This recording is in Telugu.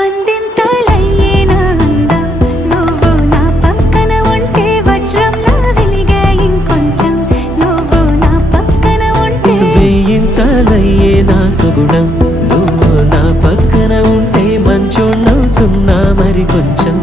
వందింతలయ్యేనా అందం నువ్వు నా పక్కన ఉంటే వజ్రంలా వెలిగే ఇంకొంచెం నువ్వు నా పక్కన ఉంటే వెయ్యింతలయ్యేనా సుగుణం నువ్వు నా పక్కన ఉంటే మంచోణ్ణవుతున్నా మరి కొంచెం